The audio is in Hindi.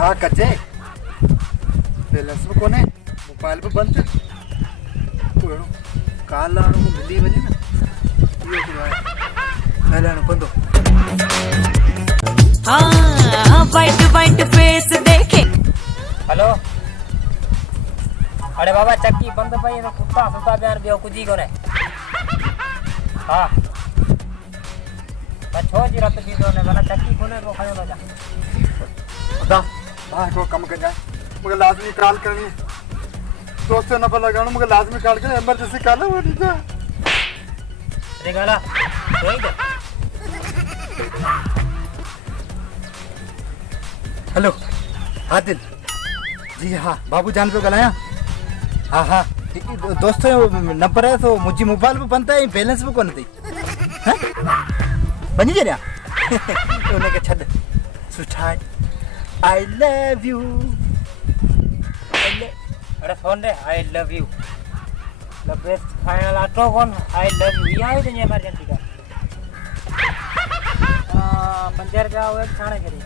हाँ कच्चे बैलेंस में कोने मोबाइल पे बंद काल लाने को मिली बजे ना ये क्या है पहले आने बंदो हाँ वाइट वाइट फेस देखे। हेलो अरे बाबा चक्की बंद पई तो कुत्ता सुता बयान बियो कुजी कोने हाँ मैं छो जी रात की तो ने बना चक्की कोने रो खाने बजा दा हाँ को कम कर जाए मुझे लाजमी कॉल करनी है दोस्तों न पर लगाना मुझे लाजमी कॉल कर इमरजेंसी कॉल है वो नहीं था अरे गाला कोई दे हेलो आदिल जी हाँ बाबू जान पे गलाया हाँ हाँ दोस्तों नंबर है तो मुझे मोबाइल पे बनता है बैलेंस पे कौन थी बनी जा रहा उन्हें के छद सुठाई I love you अरे phone they I love you the best final auto कौन I love you ये आई तो इमरजेंसी का पंजर जाओ एक थाने करे